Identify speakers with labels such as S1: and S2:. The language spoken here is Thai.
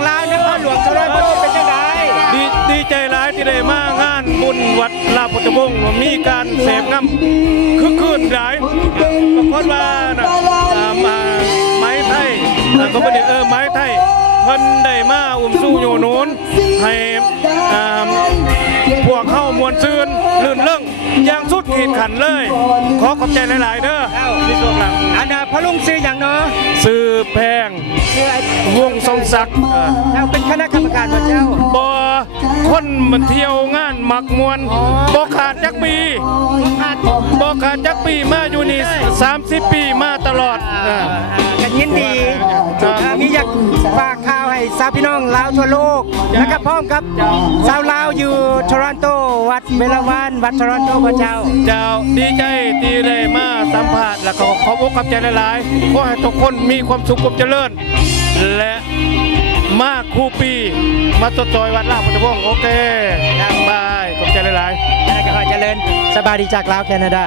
S1: งลาวนะพ่อหลวงโทรโตเป็นจังได
S2: ดีดีใจหลายที่ได้มางานบุญวัดลาพุทธวงศ์มีการเสพน้ำคึกคืนหลายปรากฏว่าน่ะอ่ามาไม้ไทยอ่าก็ไม่ได้เออไม้ไทยเพิ่นได้มาอุ้มสู้โยนูนให้อ่าพวกเข้ามวลซืนลื่นเรื่องอย่างสุดขีดขันเลย ขอขอบใจหลาย ๆ เด้อ
S1: เอ้า
S2: ที่ช่วงหลัง
S1: อันน่ะพ่อลุงซื้ออย่างเนาะ
S2: ซื้อแพง
S1: ซื้อไอ้
S2: วงทรงศักดิ์เออ
S1: เจ้าเป็นคณะกรรมการพระเจ้า
S2: บ่คนมันเที่ยวงานหมักมวนบ่ขาดจักปีบ่ขาดจักปีมาอยู่นี่30 ปีมาตลอด
S1: ข่าวให้สาวพี่น้องลาวทั่วโลกนะครับพร้อมครับสาวลาวอยู่ทอรอนโต วัดเมลาวันวัดทอรอนโตพระเจ้า
S2: เจ้าดีใจที่ได้มาสัมภาษณ์แล้วก็ขอบอกขอบใจหลายๆขอให้ทุกคนมีความสุขความเจริญ และมาคู่ปี มาตดจอยวัดลาดพุทธวงศ์โอเคบายขอบใจหลายๆ
S1: แล้วก็ขอเจริญสบายดีจากลาวแคนาดา